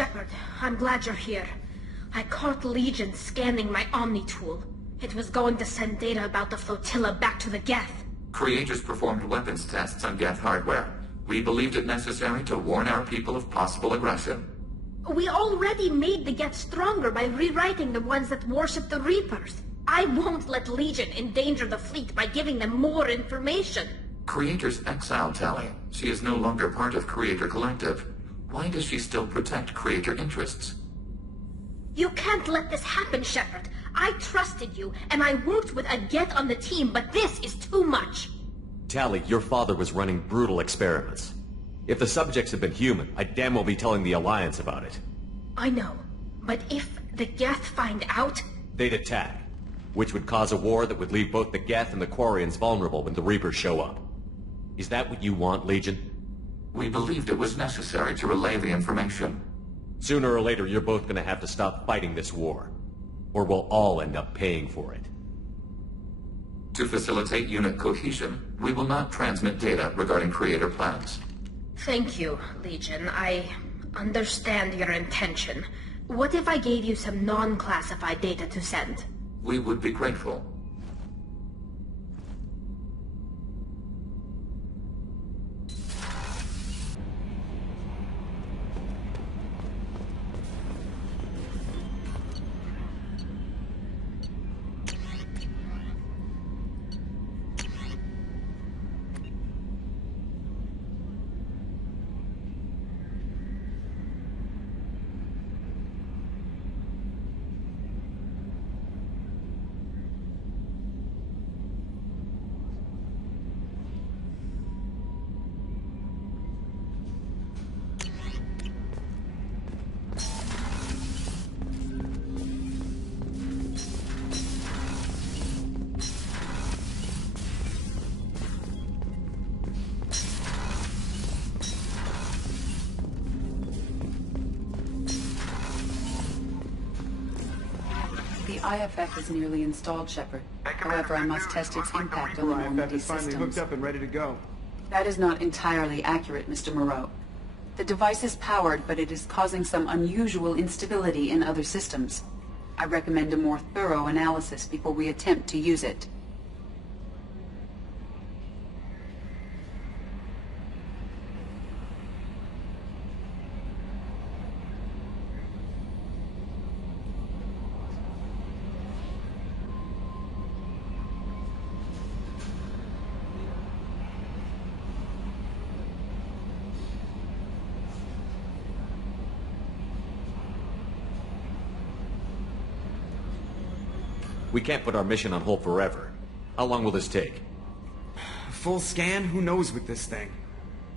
Shepard, I'm glad you're here. I caught Legion scanning my Omni tool. It was going to send data about the flotilla back to the Geth. Creators performed weapons tests on Geth hardware. We believed it necessary to warn our people of possible aggression. We already made the Geth stronger by rewriting the ones that worship the Reapers. I won't let Legion endanger the fleet by giving them more information. Creator's exiled Tali. She is no longer part of Creator Collective. Why does she still protect Creator interests? You can't let this happen, Shepard. I trusted you, and I worked with a Geth on the team, but this is too much. Tali, your father was running brutal experiments. If the subjects had been human, I'd damn well be telling the Alliance about it. I know, but if the Geth find out... They'd attack, which would cause a war that would leave both the Geth and the Quarians vulnerable when the Reapers show up. Is that what you want, Legion? We believed it was necessary to relay the information. Sooner or later, you're both gonna have to stop fighting this war. Or we'll all end up paying for it. To facilitate unit cohesion, we will not transmit data regarding Creator plans. Thank you, Legion. I understand your intention. What if I gave you some non-classified data to send? We would be grateful. The IFF is nearly installed, Shepard. However, I must test its impact on the Normandy systems. Finally hooked up and ready to go. That is not entirely accurate, Mr. Moreau. The device is powered, but it is causing some unusual instability in other systems. I recommend a more thorough analysis before we attempt to use it. We can't put our mission on hold forever. How long will this take? Full scan? Who knows with this thing?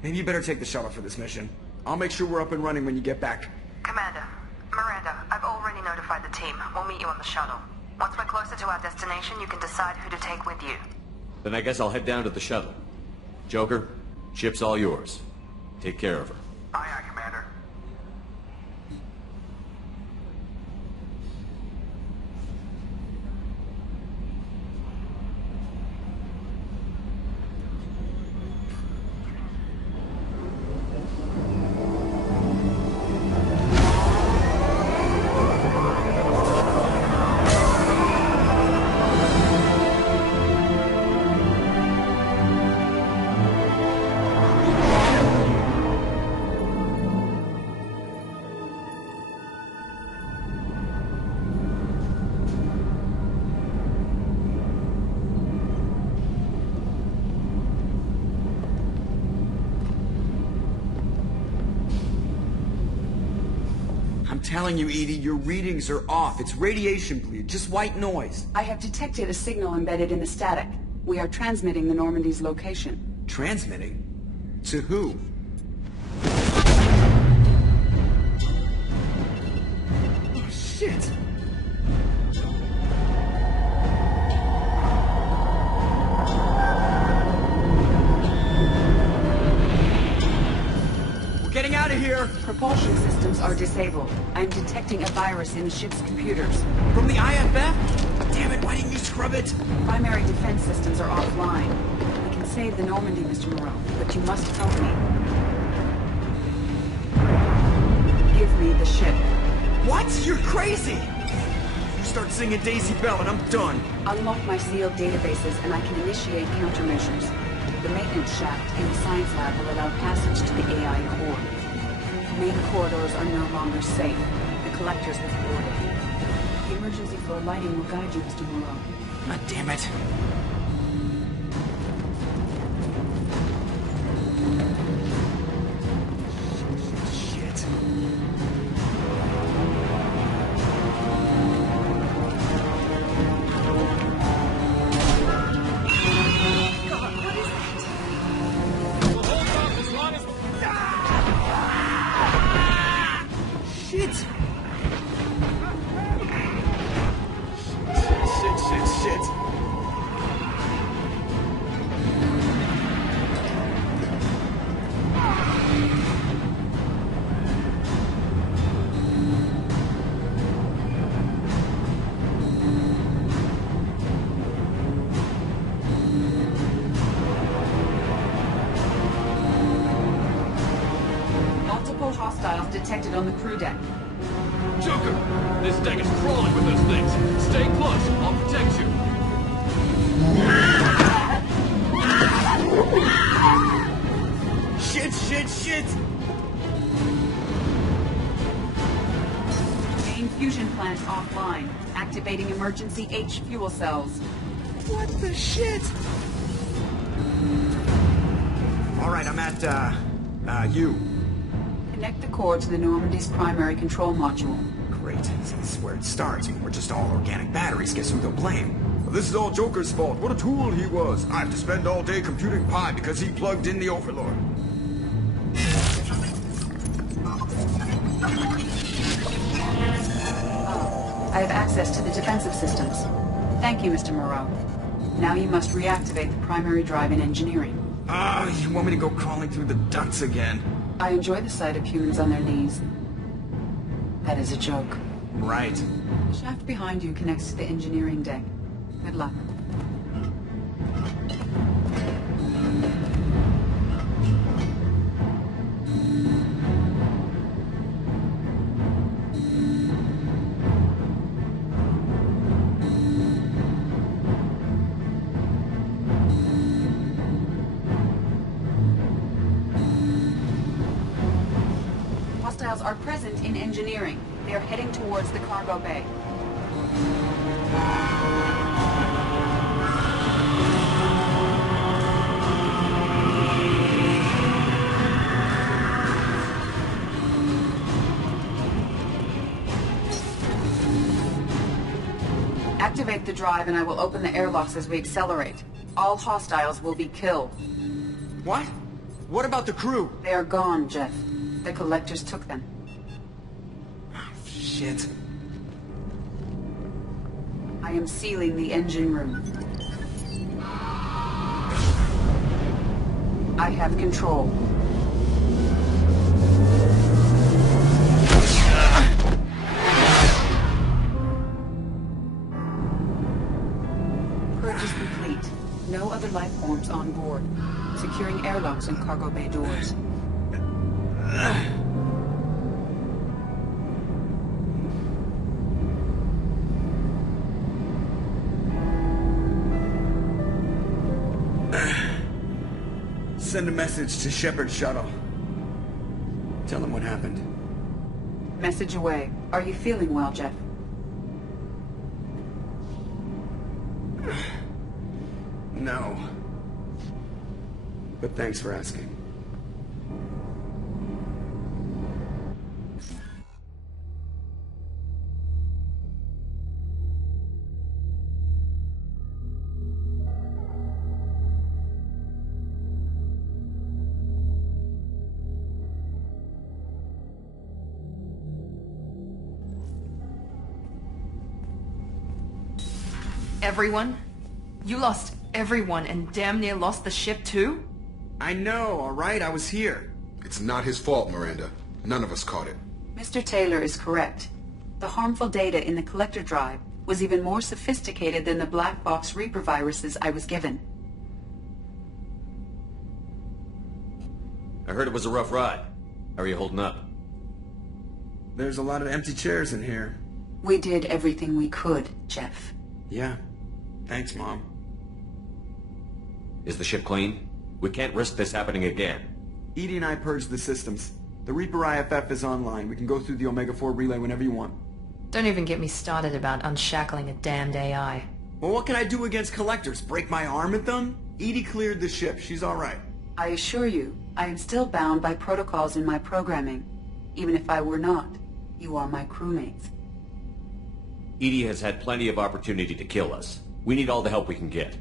Maybe you better take the shuttle for this mission. I'll make sure we're up and running when you get back. Commander, Miranda, I've already notified the team. We'll meet you on the shuttle. Once we're closer to our destination, you can decide who to take with you. Then I guess I'll head down to the shuttle. Joker, ship's all yours. Take care of her. Aye, aye, Commander. I'm telling you, Edie, your readings are off. It's radiation bleed, just white noise. I have detected a signal embedded in the static. We are transmitting the Normandy's location. Transmitting? To who? Oh, shit! We're getting out of here! Propulsion systems are disabled. I'm detecting a virus in the ship's computers. From the IFF? Damn it, why didn't you scrub it? Primary defense systems are offline. We can save the Normandy, Mr. Moreau, but you must help me. Give me the the ship. What? You're crazy! You start singing Daisy Bell and I'm done. Unlock my sealed databases and I can initiate countermeasures. The maintenance shaft in the science lab will allow passage to the AI core. Main corridors are no longer safe. The collectors will board it. The emergency floor lighting will guide you, Mr. Moreau. God damn it. Shit. God, what is that? We'll hold off as long as... Shit. Shit. Multiple hostiles detected on the crew deck. Joker, this deck is crawling with those things. Stay close. I'll protect you. Shit. Main fusion plant offline. Activating emergency H fuel cells. What the shit? Alright, I'm at, U. Connect the core to the Normandy's primary control module. Great. See, this is where it starts. We're just all organic batteries. Guess who they'll blame? Well, this is all Joker's fault. What a tool he was. I have to spend all day computing pi because he plugged in the Overlord. I have access to the defensive systems. Thank you, Mr. Moreau. Now you must reactivate the primary drive in engineering. You want me to go crawling through the ducts again? I enjoy the sight of humans on their knees. That is a joke. Right. The shaft behind you connects to the engineering deck. Good luck. Hostiles are present in engineering. They are heading towards the cargo bay. Activate the drive and I will open the airlocks as we accelerate. All hostiles will be killed. What? What about the crew? They are gone, Jeff. The collectors took them. Shit. I am sealing the engine room. I have control. Purge is complete. No other life forms on board. Securing airlocks and cargo bay doors. Send a message to Shepard's shuttle. Tell him what happened. Message away. Are you feeling well, Jeff? No. But thanks for asking. Everyone? You lost everyone and damn near lost the ship too? I know, alright? I was here. It's not his fault, Miranda. None of us caught it. Mr. Taylor is correct. The harmful data in the collector drive was even more sophisticated than the black box Reaper viruses I was given. I heard it was a rough ride. How are you holding up? There's a lot of empty chairs in here. We did everything we could, Jeff. Yeah. Thanks, Mom. Is the ship clean? We can't risk this happening again. Edie and I purged the systems. The Reaper IFF is online. We can go through the Omega-4 relay whenever you want. Don't even get me started about unshackling a damned AI. Well, what can I do against collectors? Break my arm at them? Edie cleared the ship. She's alright. I assure you, I am still bound by protocols in my programming. Even if I were not, you are my crewmates. Edie has had plenty of opportunity to kill us. We need all the help we can get.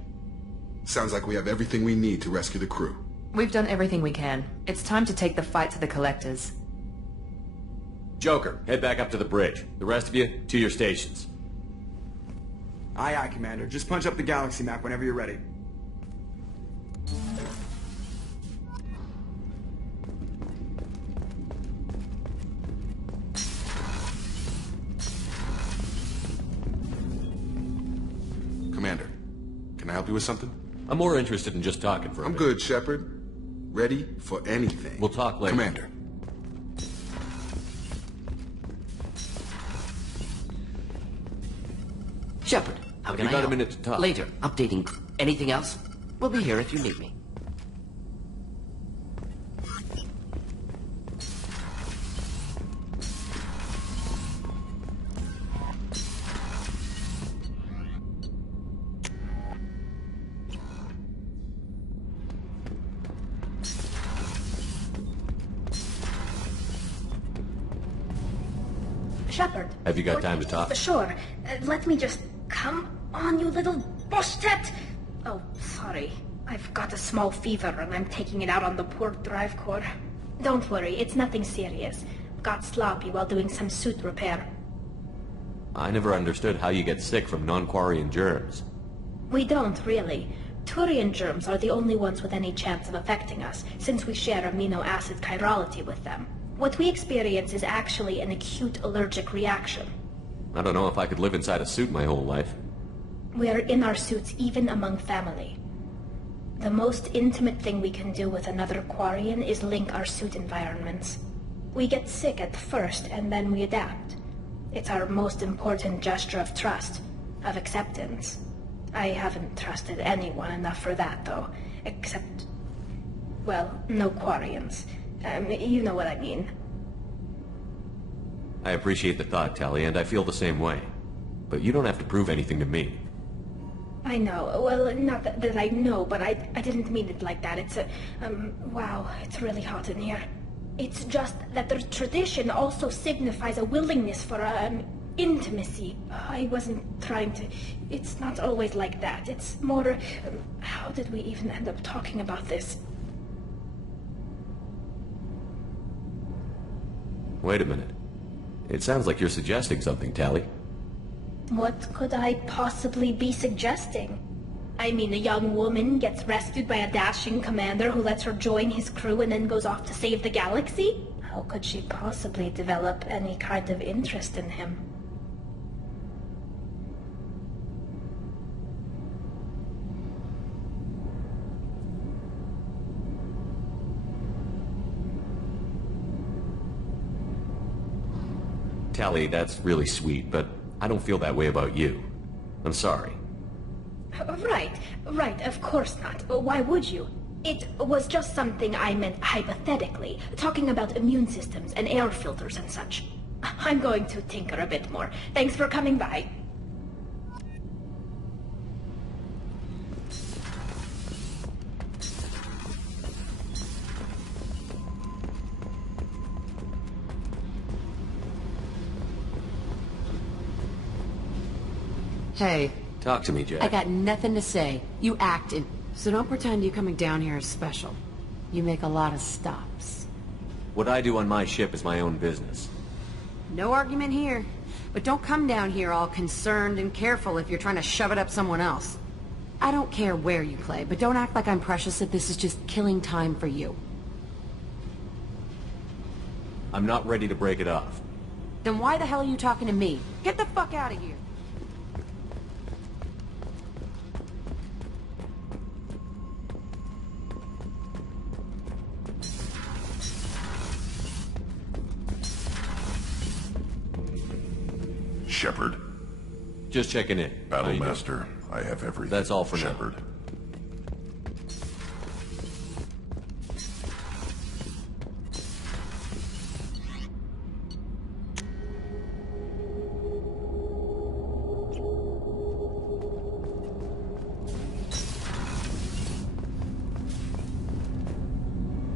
Sounds like we have everything we need to rescue the crew. We've done everything we can. It's time to take the fight to the collectors. Joker, head back up to the bridge. The rest of you, to your stations. Aye, aye, Commander. Just punch up the galaxy map whenever you're ready. Commander, can I help you with something? I'm more interested in just talking for a I'm minute. good, Shepard. Ready for anything. We'll talk later. Commander. Shepard, how can You I got a help? minute to talk. Later. Updating. Anything else? We'll be here if you need me. Shepard. Have you got time to talk? Sure. Let me just... Come on, you little bushtet! Oh, sorry. I've got a small fever and I'm taking it out on the poor drive core. Don't worry, it's nothing serious. Got sloppy while doing some suit repair. I never understood how you get sick from non-Quarian germs. We don't, really. Turian germs are the only ones with any chance of affecting us, since we share amino acid chirality with them. What we experience is actually an acute allergic reaction. I don't know if I could live inside a suit my whole life. We are in our suits even among family. The most intimate thing we can do with another Quarian is link our suit environments. We get sick at first, and then we adapt. It's our most important gesture of trust, of acceptance. I haven't trusted anyone enough for that, though. Except... well, no Quarians. You know what I mean. I appreciate the thought, Tally, and I feel the same way. But you don't have to prove anything to me. I know. Well, not that I know, but I didn't mean it like that. It's a... wow, it's really hot in here. It's just that the tradition also signifies a willingness for, intimacy. I wasn't trying to... It's not always like that. It's more... how did we even end up talking about this? Wait a minute. It sounds like you're suggesting something, Tally. What could I possibly be suggesting? I mean, a young woman gets rescued by a dashing commander who lets her join his crew and then goes off to save the galaxy? How could she possibly develop any kind of interest in him? Tally, that's really sweet, but I don't feel that way about you. I'm sorry. Right, of course not. Why would you? It was just something I meant hypothetically, talking about immune systems and air filters and such. I'm going to tinker a bit more. Thanks for coming by. Hey. Talk to me, Jack. I got nothing to say. You acting. So don't pretend you coming down here is special. You make a lot of stops. What I do on my ship is my own business. No argument here. But don't come down here all concerned and careful if you're trying to shove it up someone else. I don't care where you play, but don't act like I'm precious if this is just killing time for you. I'm not ready to break it off. Then why the hell are you talking to me? Get the fuck out of here! Shepard. Just checking in. Battlemaster, I have everything. That's all for Shepard. now.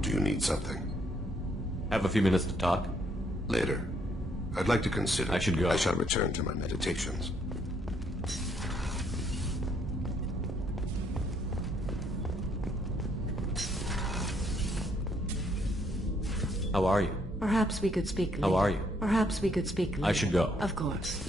Do you need something? Have a few minutes to talk? Later. I'd like to consider. I should go. I shall return to my meditations. How are you? Perhaps we could speak later. How are you? Perhaps we could speak later. I should go. Of course.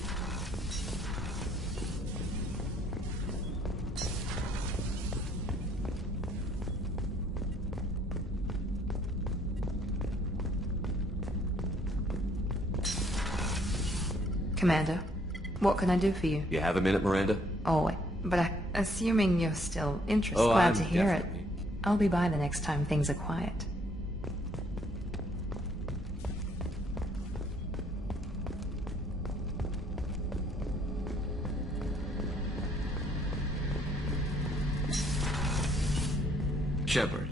Commander, what can I do for you? You have a minute, Miranda? Oh, but assuming you're still interested, Oh, glad I'm to hear definitely... it. I'll be by the next time things are quiet. Shepard,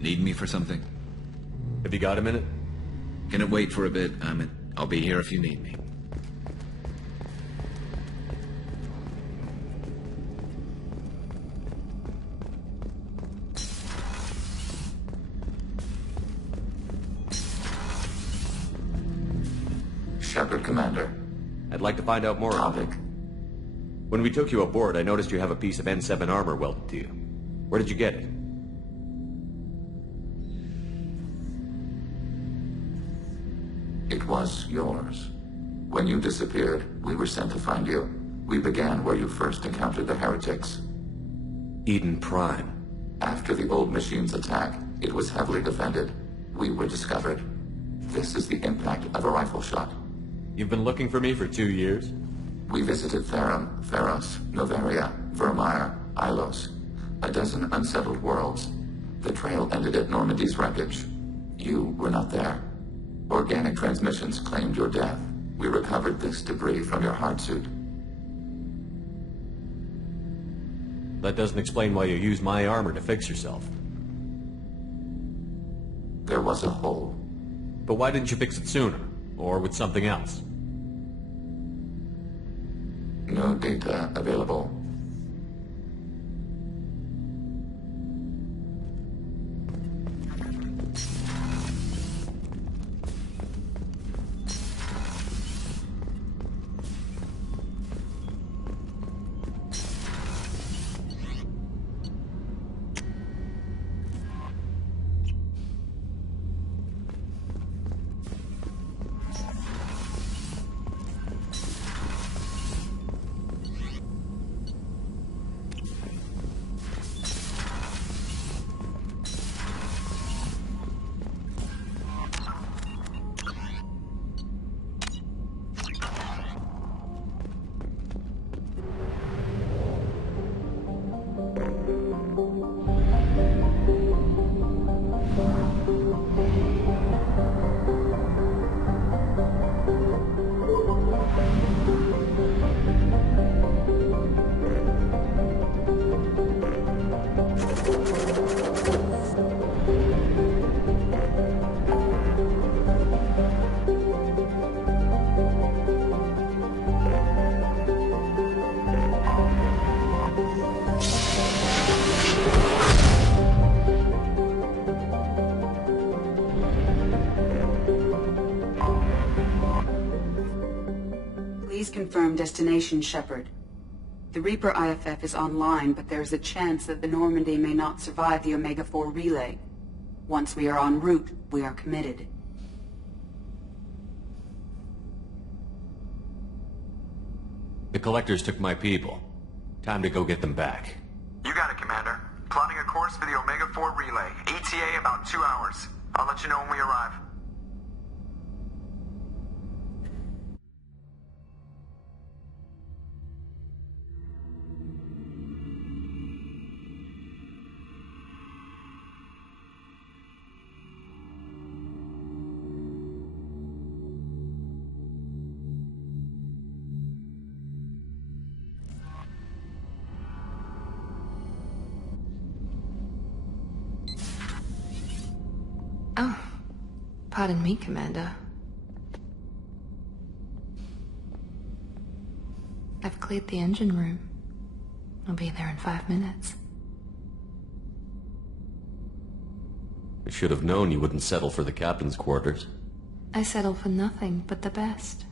need me for something? Have you got a minute? Can it wait for a bit? I'll be here if you need me. Shepard, Commander. I'd like to find out more. Topic. When we took you aboard, I noticed you have a piece of N7 armor welded to you. Where did you get it? It was yours. When you disappeared, we were sent to find you. We began where you first encountered the heretics. Eden Prime. After the old machine's attack, it was heavily defended. We were discovered. This is the impact of a rifle shot. You've been looking for me for 2 years? We visited Therum, Theros, Noveria, Vermeer, Ilos. A dozen unsettled worlds. The trail ended at Normandy's wreckage. You were not there. Organic transmissions claimed your death. We recovered this debris from your hard suit. That doesn't explain why you used my armor to fix yourself. There was a hole. But why didn't you fix it sooner? Or with something else? No data available. Confirm destination, Shepard. The Reaper IFF is online, but there's a chance that the Normandy may not survive the Omega-4 relay. Once we are en route, we are committed. The Collectors took my people. Time to go get them back. You got it, Commander. Plotting a course for the Omega-4 relay. ETA about 2 hours. I'll let you know when we arrive. Oh, pardon me, Commander. I've cleared the engine room. I'll be there in 5 minutes. I should have known you wouldn't settle for the captain's quarters. I settle for nothing but the best.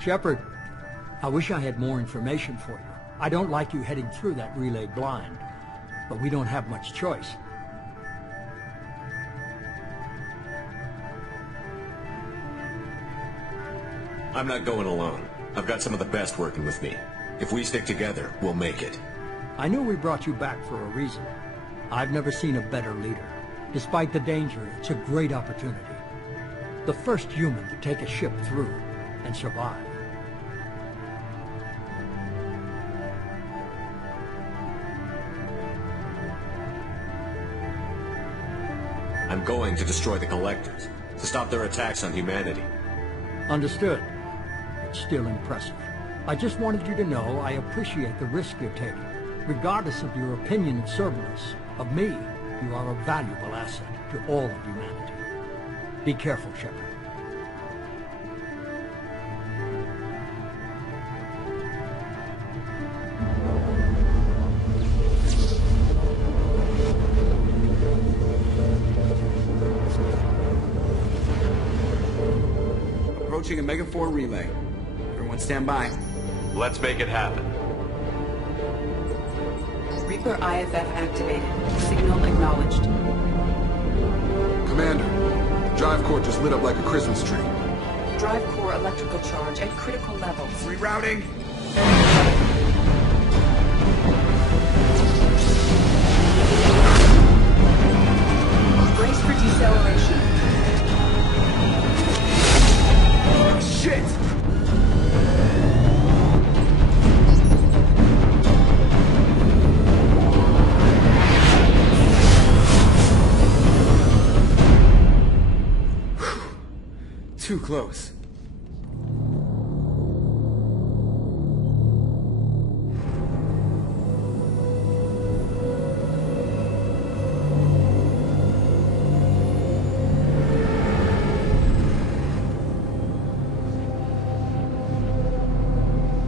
Shepard, I wish I had more information for you. I don't like you heading through that relay blind, but we don't have much choice. I'm not going alone. I've got some of the best working with me. If we stick together, we'll make it. I knew we brought you back for a reason. I've never seen a better leader. Despite the danger, it's a great opportunity. The first human to take a ship through and survive. I'm going to destroy the Collectors, to stop their attacks on humanity. Understood. It's still impressive. I just wanted you to know I appreciate the risk you're taking. Regardless of your opinion of Cerberus, of me, you are a valuable asset to all of humanity. Be careful, Shepard. Approaching Omega 4 relay. Everyone stand by. Let's make it happen. Reaper IFF activated. Signal acknowledged. Commander, the drive core just lit up like a Christmas tree. Drive core electrical charge at critical levels. Rerouting. Brace for deceleration. Shit! Too close.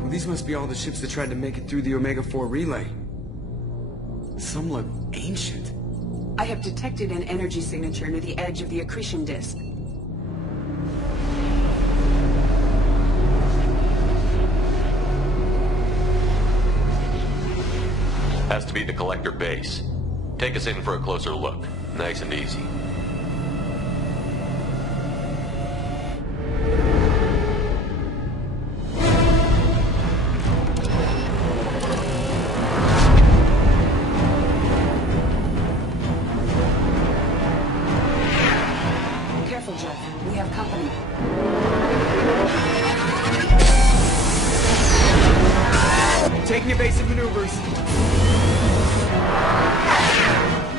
These must be all the ships that tried to make it through the Omega 4 relay. Some look ancient. I have detected an energy signature near the edge of the accretion disk. Has to be the Collector base. Take us in for a closer look. Nice and easy. Careful, Jeff. We have company. Taking evasive maneuvers.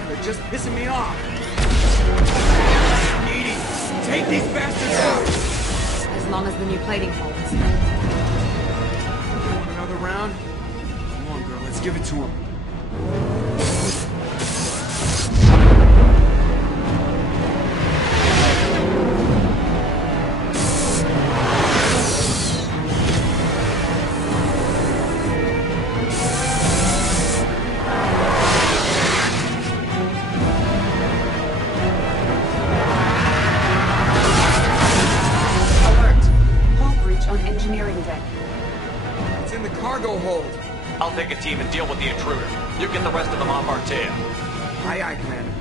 They're just pissing me off. Needy, take these bastards out! long as the new plating holds. Want another round? Come on, girl, let's give it to him. I'll take a team and deal with the intruder. You get the rest of them off our tail. Aye, aye, Commander.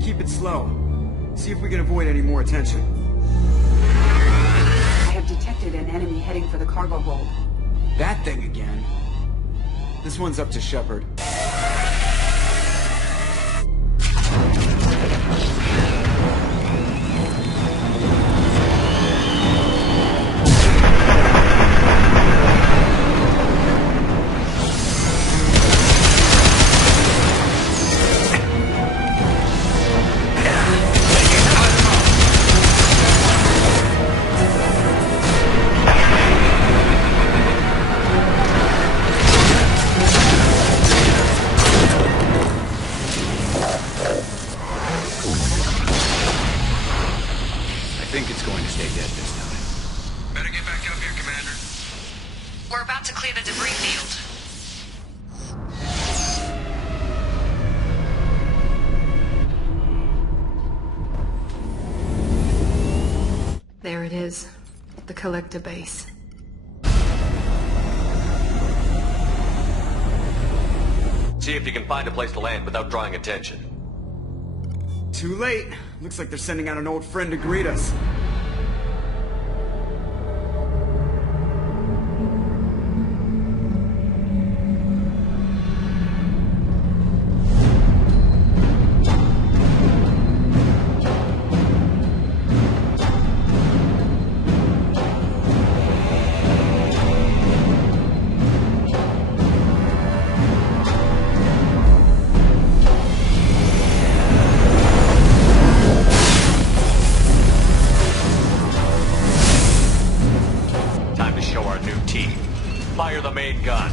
Keep it slow. See if we can avoid any more attention. I have detected an enemy heading for the cargo hold. That thing again. This one's up to Shepard. There it is. The collector base. See if you can find a place to land without drawing attention. Too late. Looks like they're sending out an old friend to greet us. Fire the main gun.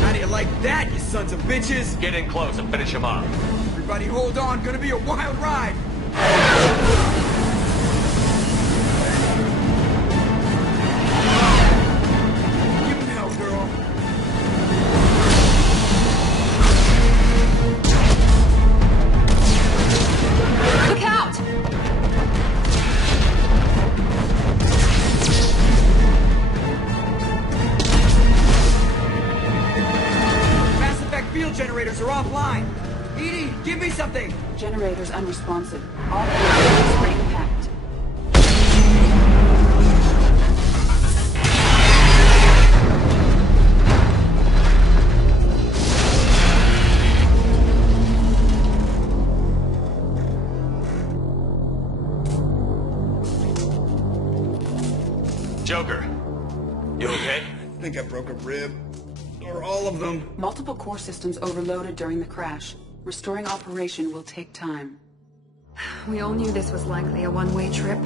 How do you like that, you sons of bitches? Get in close and finish him off. Everybody hold on, gonna be a wild ride! Give him hell, girl. Look out! Mass effect field generators are offline. Edie, give me something! Generators unresponsive. All fields for impact. Joker, you okay? I think I broke a rib. Or all of them. Multiple core systems overloaded during the crash. Restoring operation will take time. We all knew this was likely a one-way trip.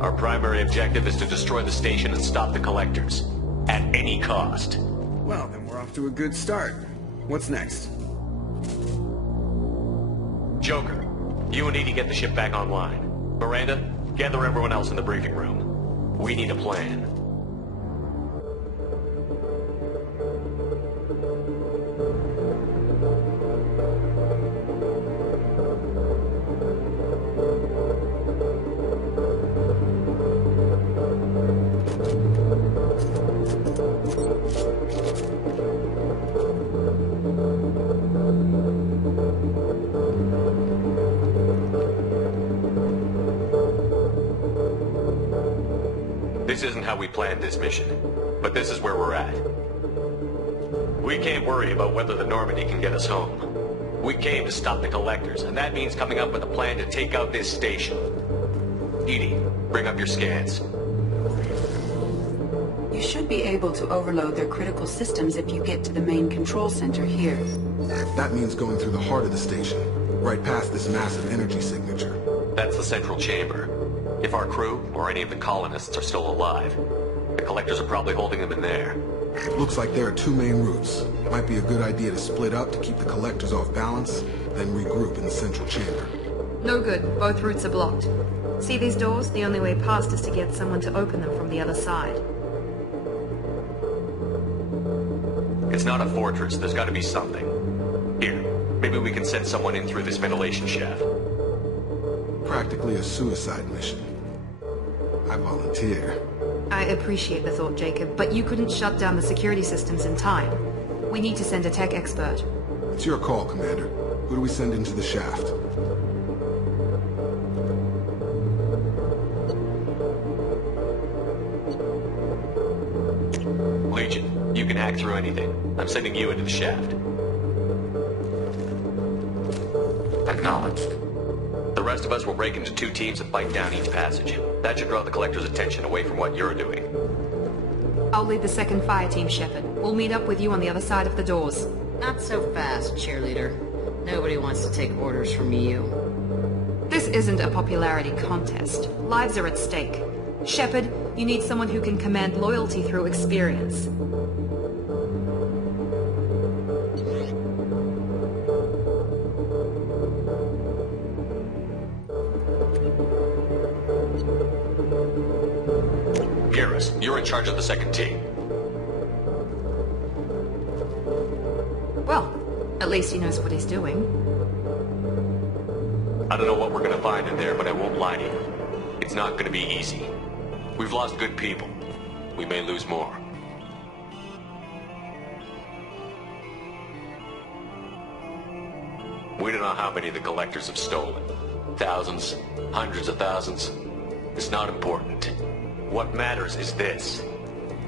Our primary objective is to destroy the station and stop the collectors. At any cost. Well, then we're off to a good start. What's next? Joker, you and Edie get the ship back online. Miranda, gather everyone else in the briefing room. We need a plan. This isn't how we planned this mission, but this is where we're at. We can't worry about whether the Normandy can get us home. We came to stop the collectors, and that means coming up with a plan to take out this station. Edie, bring up your scans. You should be able to overload their critical systems if you get to the main control center here. That means going through the heart of the station, right past this massive energy signature. That's the central chamber. If our crew, or any of the colonists, are still alive, the collectors are probably holding them in there. Looks like there are two main routes. Might be a good idea to split up to keep the collectors off balance, then regroup in the central chamber. No good. Both routes are blocked. See these doors? The only way past is to get someone to open them from the other side. It's not a fortress. There's got to be something. Here, maybe we can send someone in through this ventilation shaft. Practically a suicide mission. I volunteer. I appreciate the thought, Jacob, but you couldn't shut down the security systems in time. We need to send a tech expert. It's your call, Commander. Who do we send into the shaft? Legion, you can hack through anything. I'm sending you into the shaft. Acknowledged. The rest of us will break into two teams and fight down each passage. That should draw the collector's attention away from what you're doing. I'll lead the second fire team, Shepard. We'll meet up with you on the other side of the doors. Not so fast, cheerleader. Nobody wants to take orders from you. This isn't a popularity contest. Lives are at stake. Shepard, you need someone who can command loyalty through experience. You're in charge of the second team. Well, at least he knows what he's doing. I don't know what we're gonna find in there, but I won't lie to you. It's not gonna be easy. We've lost good people. We may lose more. We don't know how many the collectors have stolen. Thousands, hundreds of thousands. It's not important. What matters is this.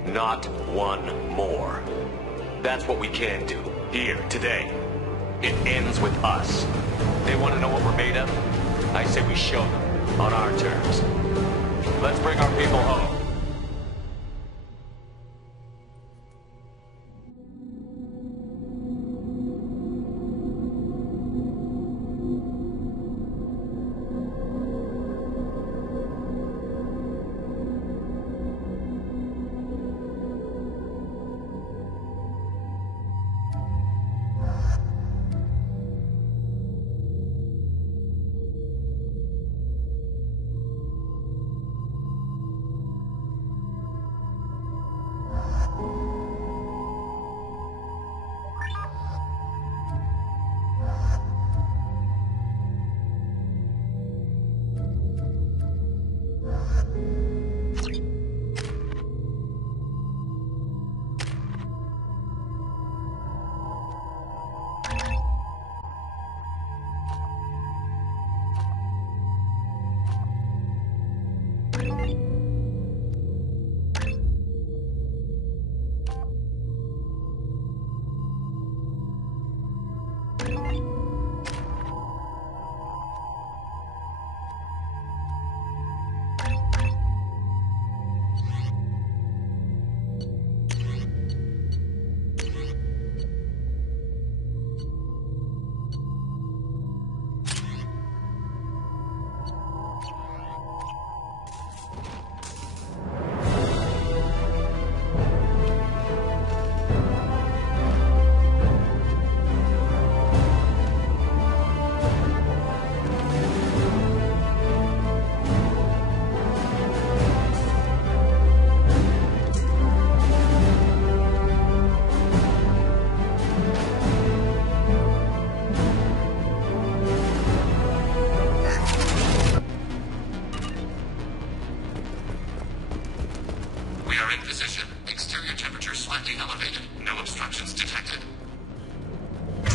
Not one more. That's what we can do, here, today. It ends with us. They want to know what we're made of? I say we show them, on our terms. Let's bring our people home.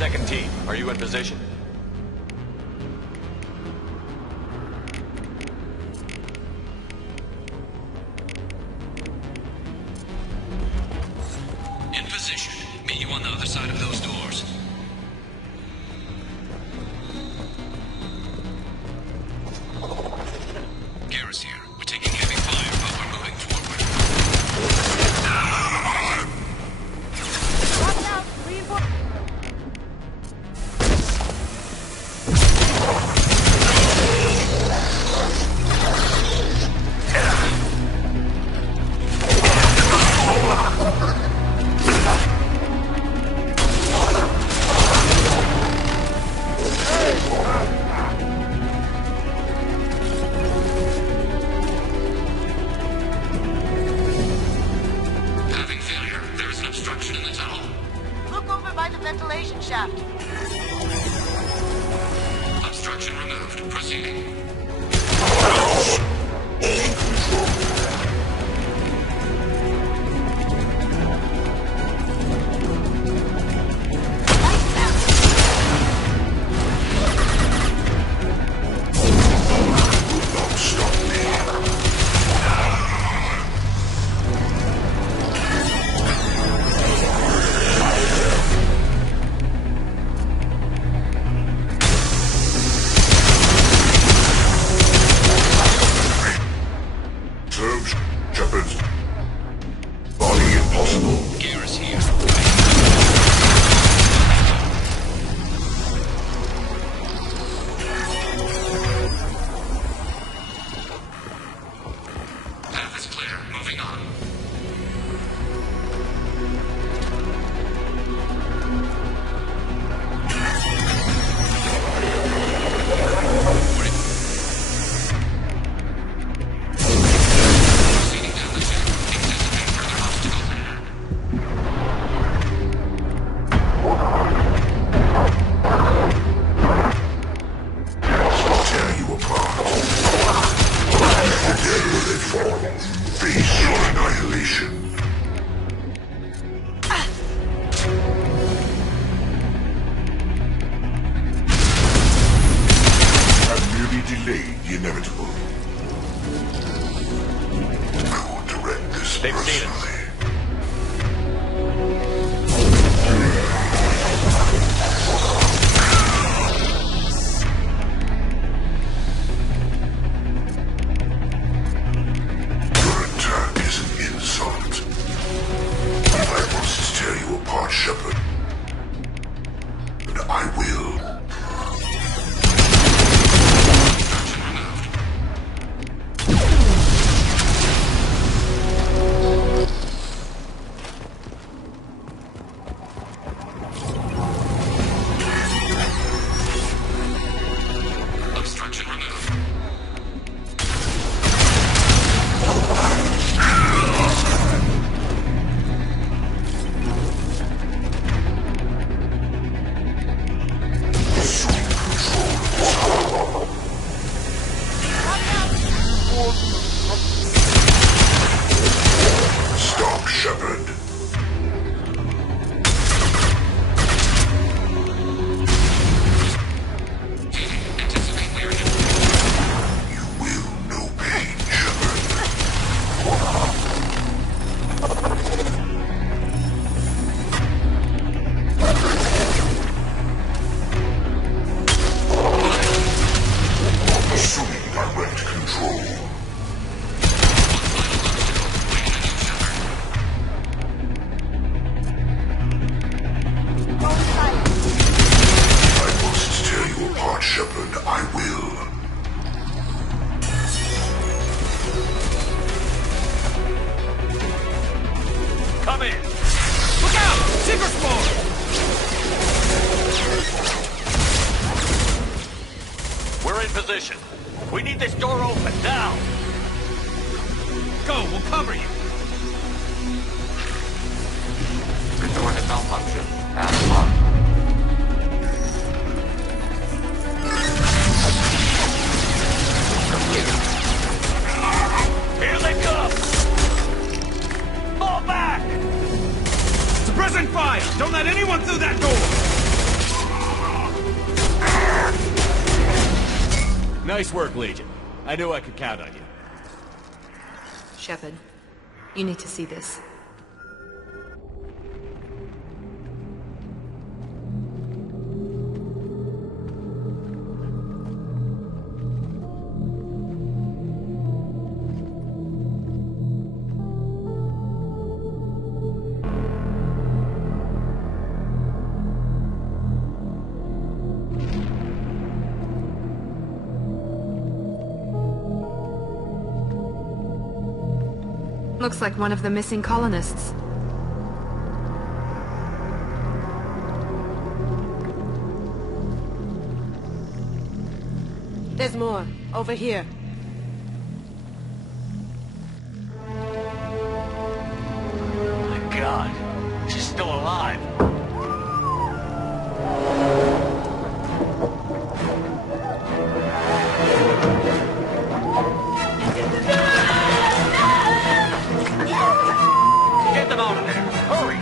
Second team, are you in position? In position. Meet you on the other side of those doors. Garrus here. We're taking heavy fire, but we're moving forward. Watch out! Reinforce. Having failure. There is an obstruction in the tunnel. Look over by the ventilation shaft. Obstruction removed. Proceeding. Terms, Shepard. Body impossible. Garrus here. Path is clear. Moving on. Proceeding down the chute. Anticipate further obstacles ahead. I'll tear you apart. Together they fall. Face your annihilation. I've merely delayed the inevitable. I will direct this They've seen us. personally. Your attack is an insult. I must tear you apart, Shepard. And I will. Obstruction removed. Stop, Shepard. Anticipate leadership. You will know pain, Shepard. Assuming direct control. I must tear you apart, Shepard. I will. Come in! Look out! Secret spawn! We're in position. We need this door open now. Go, we'll cover you. The door has malfunctioned. And locked. Here they come! Fall back! Suppressing fire! Don't let anyone through that door! Nice work, Legion. I knew I could count on you. Shepard, you need to see this. Looks like one of the missing colonists. There's more. Over here. My God, she's still alive. Get them out of there! Hurry!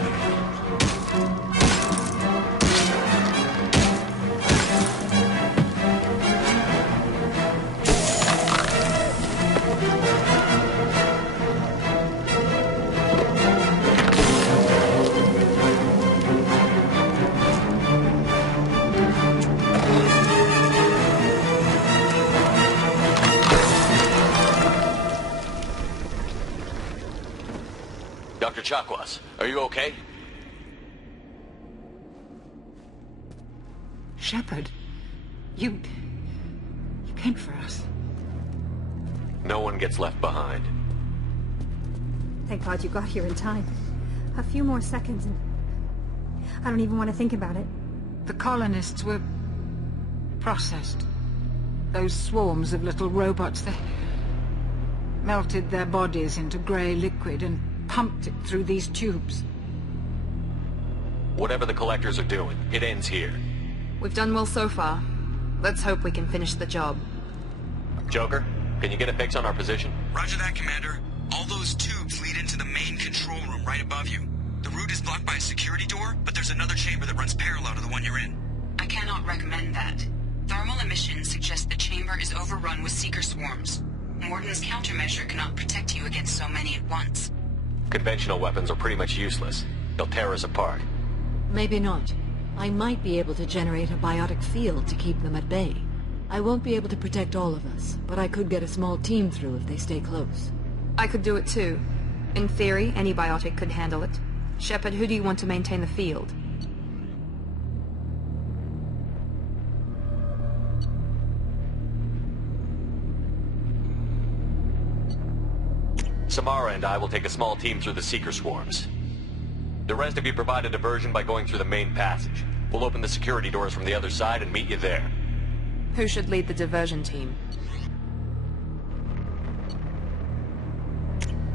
Dr. Chakwas, are you okay? Shepard, you came for us. No one gets left behind. Thank God you got here in time. A few more seconds and I don't even want to think about it. The colonists were processed. Those swarms of little robots, they melted their bodies into grey liquid and pumped it through these tubes. Whatever the collectors are doing, it ends here. We've done well so far. Let's hope we can finish the job. Joker, can you get a fix on our position? Roger that, Commander. All those tubes lead into the main control room right above you. The route is blocked by a security door, but there's another chamber that runs parallel to the one you're in. I cannot recommend that. Thermal emissions suggest the chamber is overrun with seeker swarms. Morden's countermeasure cannot protect you against so many at once. Conventional weapons are pretty much useless. They'll tear us apart. Maybe not. I might be able to generate a biotic field to keep them at bay. I won't be able to protect all of us, but I could get a small team through if they stay close. I could do it too. In theory, any biotic could handle it. Shepard, who do you want to maintain the field? Samara and I will take a small team through the Seeker swarms. The rest of you provide a diversion by going through the main passage. We'll open the security doors from the other side and meet you there. Who should lead the diversion team?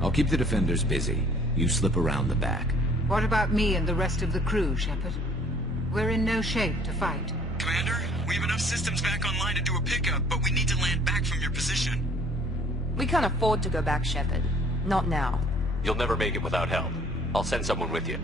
I'll keep the defenders busy. You slip around the back. What about me and the rest of the crew, Shepard? We're in no shape to fight. Commander, we have enough systems back online to do a pickup, but we need to land back from your position. We can't afford to go back, Shepard. Not now. You'll never make it without help. I'll send someone with you.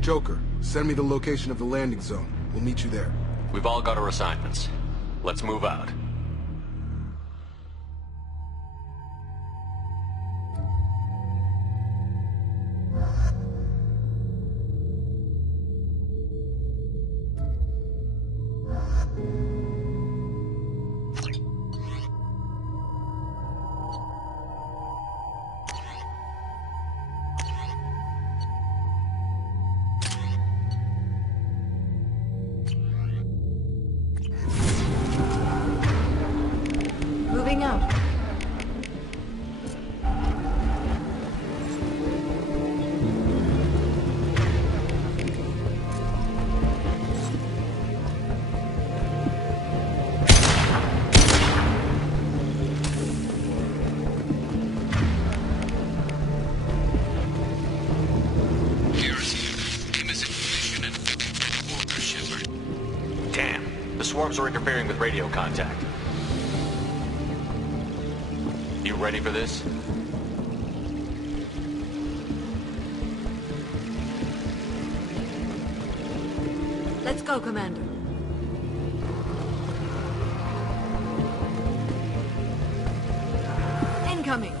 Joker, send me the location of the landing zone. We'll meet you there. We've all got our assignments. Let's move out. Moving out. swarms are interfering with radio contact. You ready for this? Let's go, Commander. Incoming.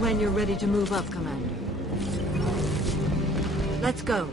When you're ready to move up, Commander. Let's go.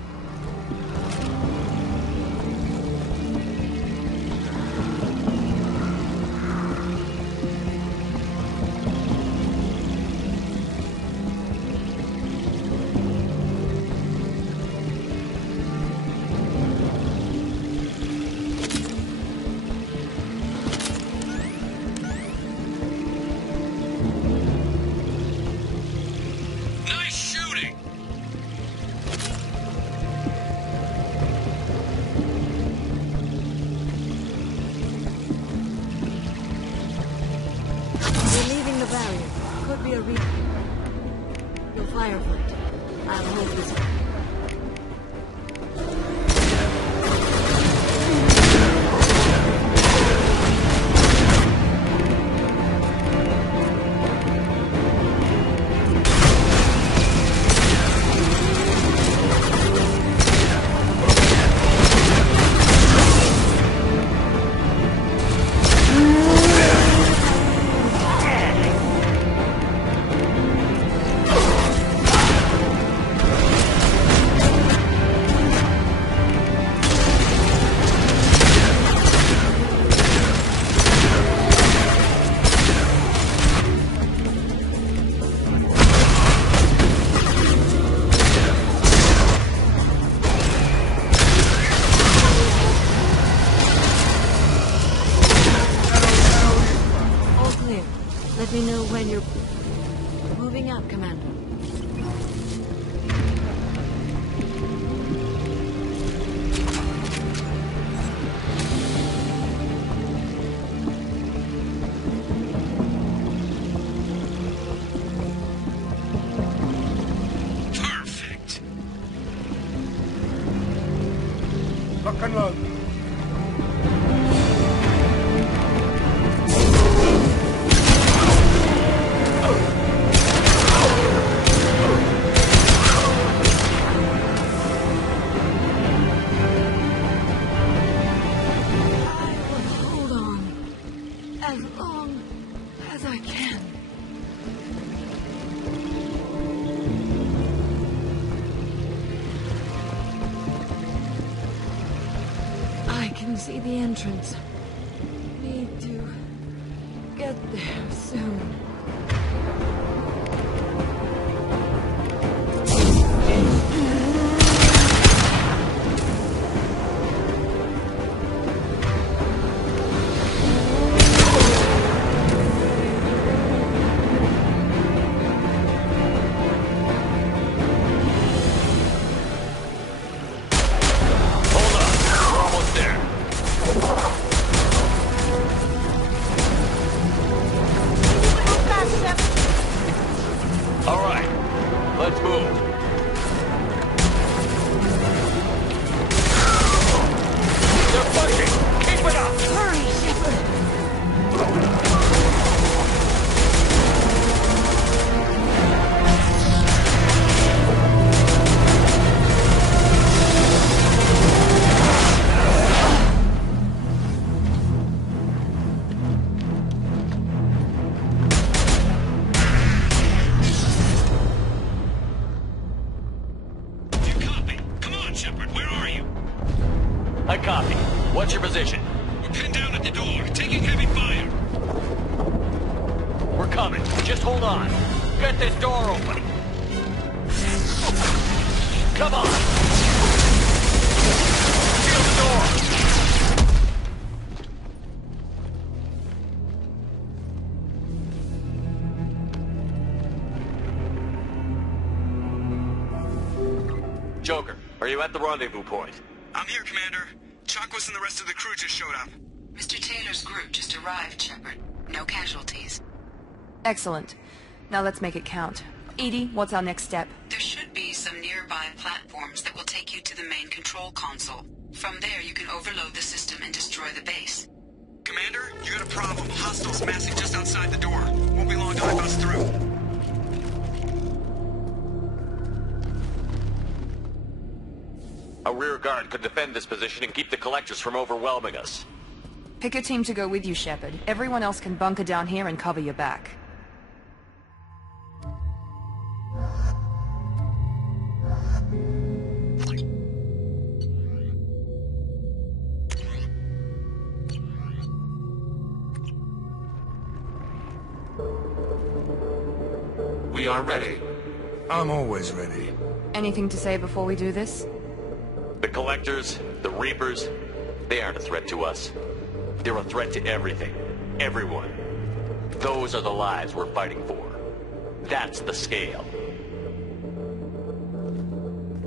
Let me know when you're moving up, Commander. Perfect. Lock and load. can see the entrance. Need to get there soon. Joker, are you at the rendezvous point? I'm here, Commander. Chakwas and the rest of the crew just showed up. Mr. Taylor's group just arrived, Shepard. No casualties. Excellent. Now let's make it count. Edie, what's our next step? There should be some nearby platforms that will take you to the main control console. From there, you can overload the system and destroy the base. Commander, you got a problem. Hostiles massing just outside the door. Won't be long till I bust through. A rear guard could defend this position and keep the collectors from overwhelming us. Pick a team to go with you, Shepard. Everyone else can bunker down here and cover your back. We are ready. I'm always ready. Anything to say before we do this? The collectors, the Reapers, they aren't a threat to us. They're a threat to everything. Everyone. Those are the lives we're fighting for. That's the scale.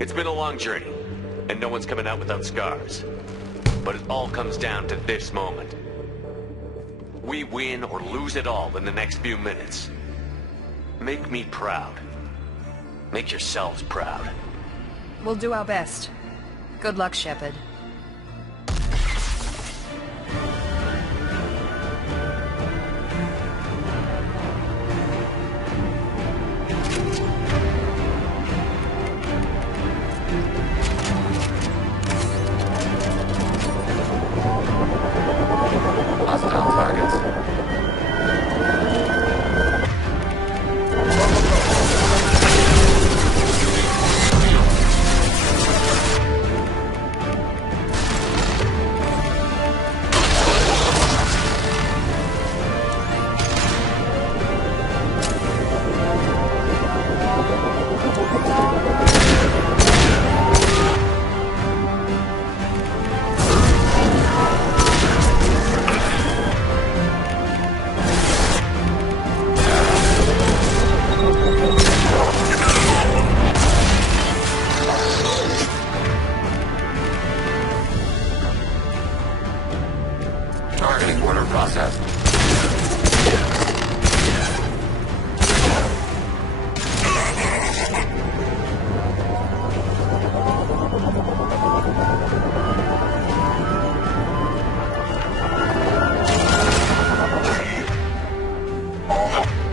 It's been a long journey, and no one's coming out without scars. But it all comes down to this moment. We win or lose it all in the next few minutes. Make me proud. Make yourselves proud. We'll do our best. Good luck, Shepard. Hostile targets. Targeting order processed.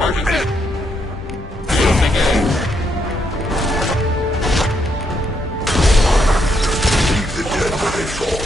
Emergency. Using aid. Leave the dead where they fall.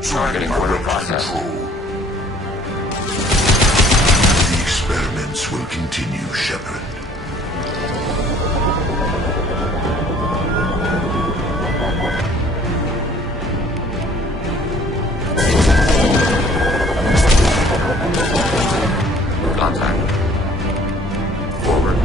Targeting order process. The experiments will continue, Shepard. Contact. Forward.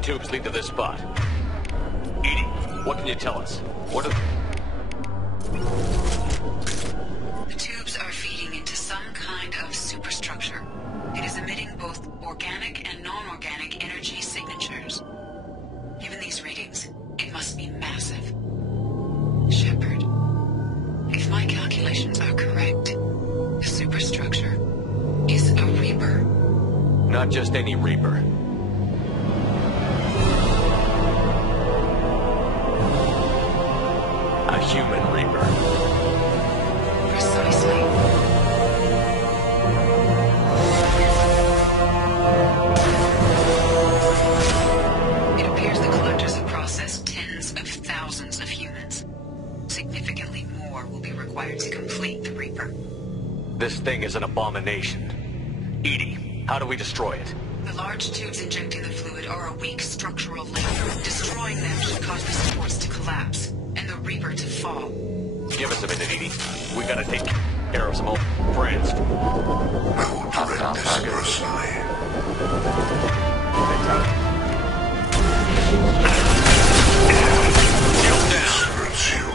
Tubes lead to this spot. Edie, what can you tell us? What are... The tubes are feeding into some kind of superstructure. It is emitting both organic and non-organic energy signatures. Given these readings, it must be massive. Shepard, if my calculations are correct, the superstructure is a Reaper. Not just any Reaper. A human Reaper. Precisely. It appears the collectors have processed tens of thousands of humans. Significantly more will be required to complete the Reaper. This thing is an abomination. Edie, how do we destroy it? The large tubes injecting the fluid are a weak structural link. Destroying them should cause the supports to collapse, and the Reaper to fall. Give us a minute, Edie. We gotta take care of some old friends. I will direct this personally. This hurts you.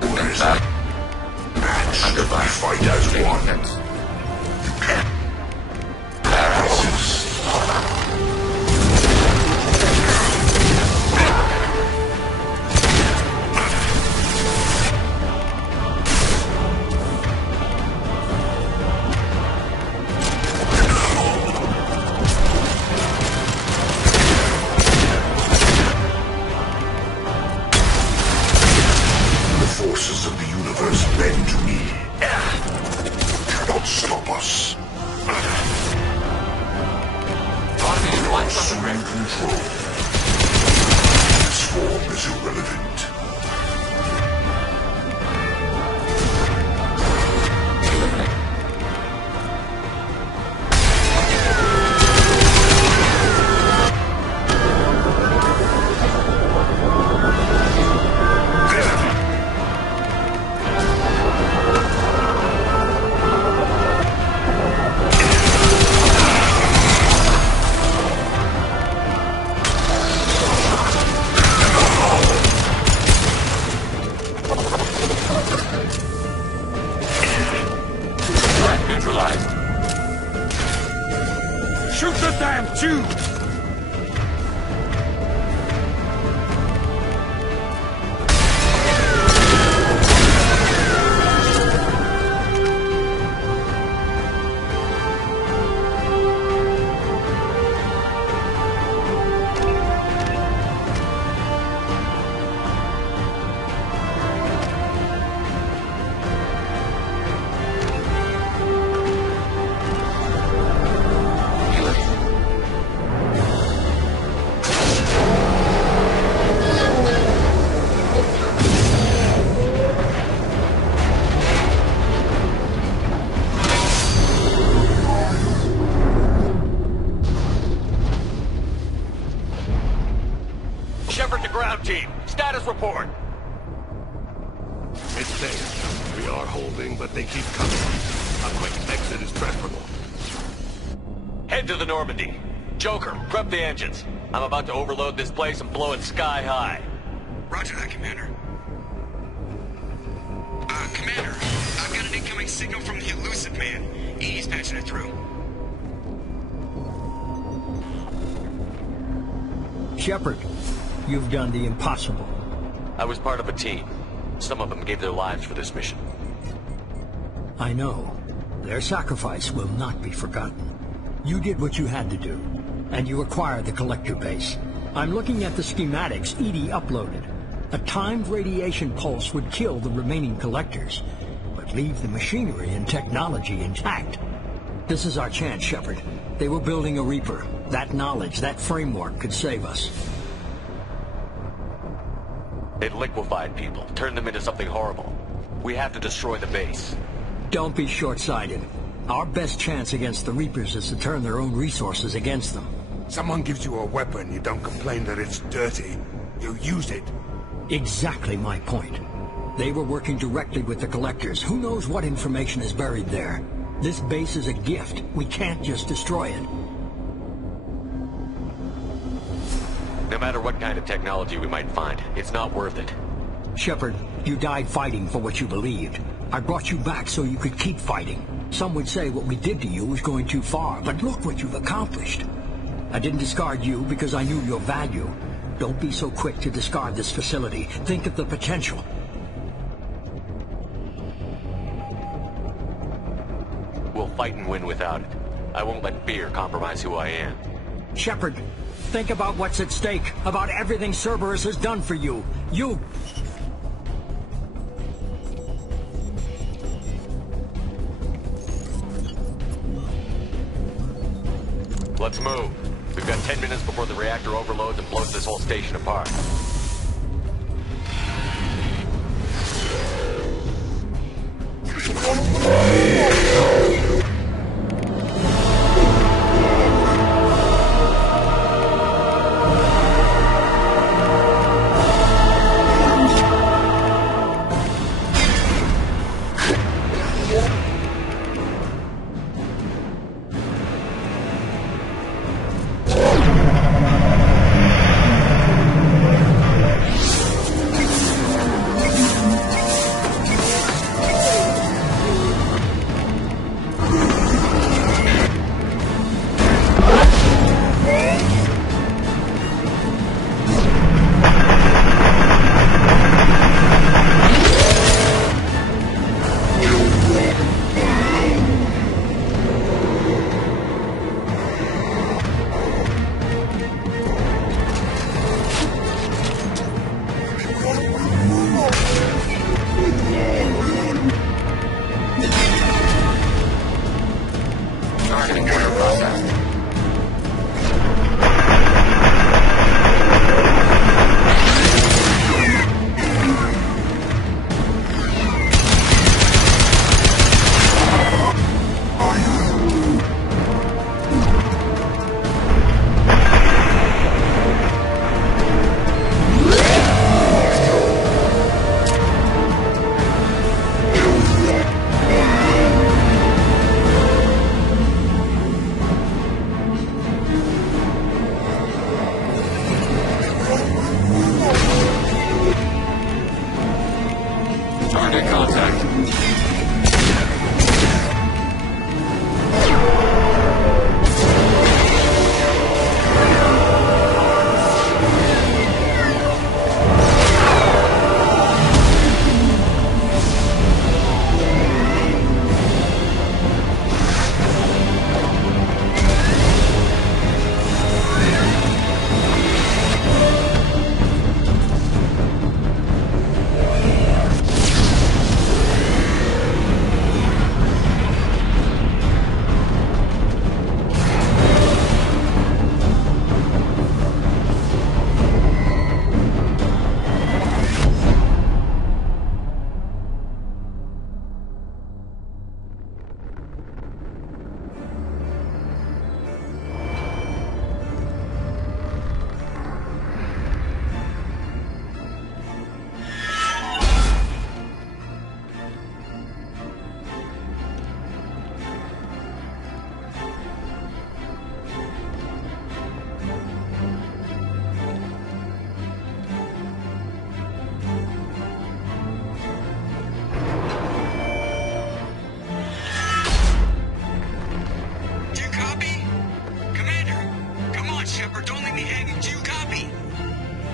What is that? Match. We fight as one. You can't. Resist. Shepard to ground team. Status report. It's safe. We are holding, but they keep coming. A quick exit is preferable. Head to the Normandy. Joker, prep the engines. I'm about to overload this place and blow it sky high. Roger that, Commander. Commander, I've got an incoming signal from the elusive man. He's patching it through. Shepard, you've done the impossible. I was part of a team. Some of them gave their lives for this mission. I know. Their sacrifice will not be forgotten. You did what you had to do, and you acquired the collector base. I'm looking at the schematics Edie uploaded. A timed radiation pulse would kill the remaining collectors, but leave the machinery and technology intact. This is our chance, Shepard. They were building a Reaper. That knowledge, that framework could save us. It liquefied people, turned them into something horrible. We have to destroy the base. Don't be short-sighted. Our best chance against the Reapers is to turn their own resources against them. Someone gives you a weapon, you don't complain that it's dirty. You use it. Exactly my point. They were working directly with the collectors. Who knows what information is buried there? This base is a gift. We can't just destroy it. No matter what kind of technology we might find, it's not worth it. Shepard, you died fighting for what you believed. I brought you back so you could keep fighting. Some would say what we did to you was going too far, but look what you've accomplished. I didn't discard you because I knew your value. Don't be so quick to discard this facility. Think of the potential. We'll fight and win without it. I won't let fear compromise who I am. Shepard, think about what's at stake, about everything Cerberus has done for you. Let's move. We've got 10 minutes before the reactor overloads and blows this whole station apart.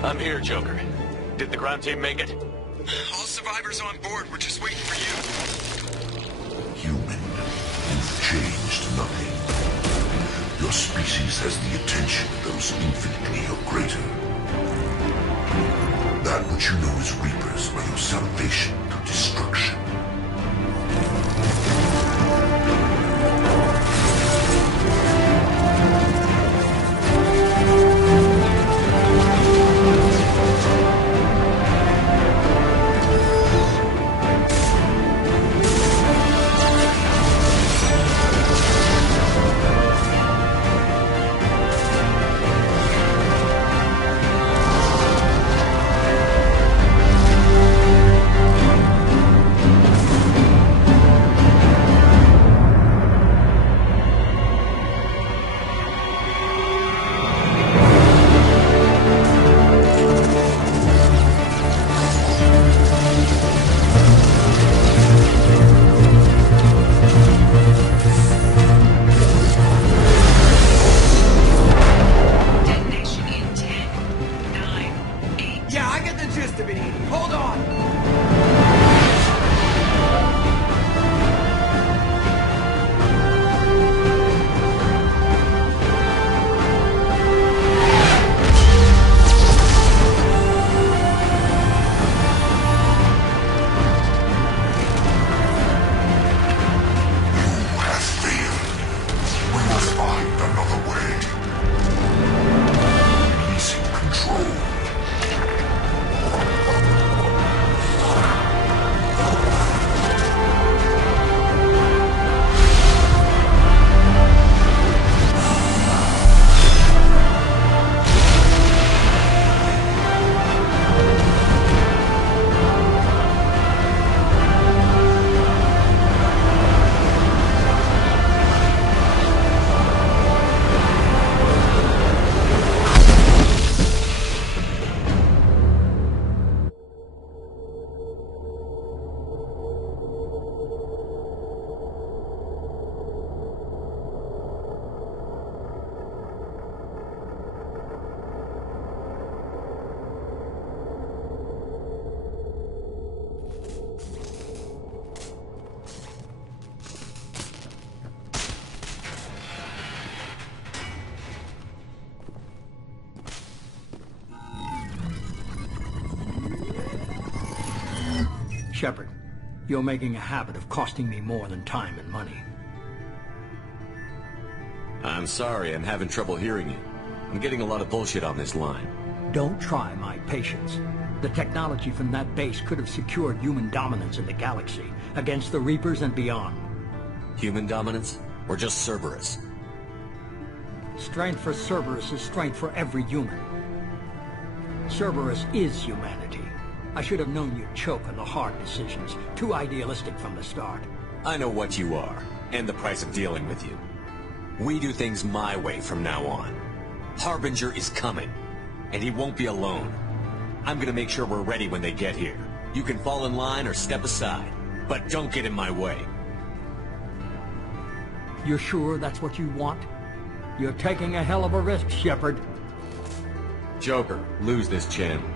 I'm here, Joker. Did the ground team make it? All survivors on board. We're just waiting for you. Human, you've changed nothing. Your species has the attention of those infinitely or greater. That which you know as Reapers are your salvation through destruction. Shepard, you're making a habit of costing me more than time and money. I'm sorry, I'm having trouble hearing you. I'm getting a lot of bullshit on this line. Don't try my patience. The technology from that base could have secured human dominance in the galaxy against the Reapers and beyond. Human dominance? Or just Cerberus? Strength for Cerberus is strength for every human. Cerberus is humanity. I should have known you'd choke on the hard decisions. Too idealistic from the start. I know what you are, and the price of dealing with you. We do things my way from now on. Harbinger is coming, and he won't be alone. I'm gonna make sure we're ready when they get here. You can fall in line or step aside, but don't get in my way. You're sure that's what you want? You're taking a hell of a risk, Shepard. Joker, lose this channel.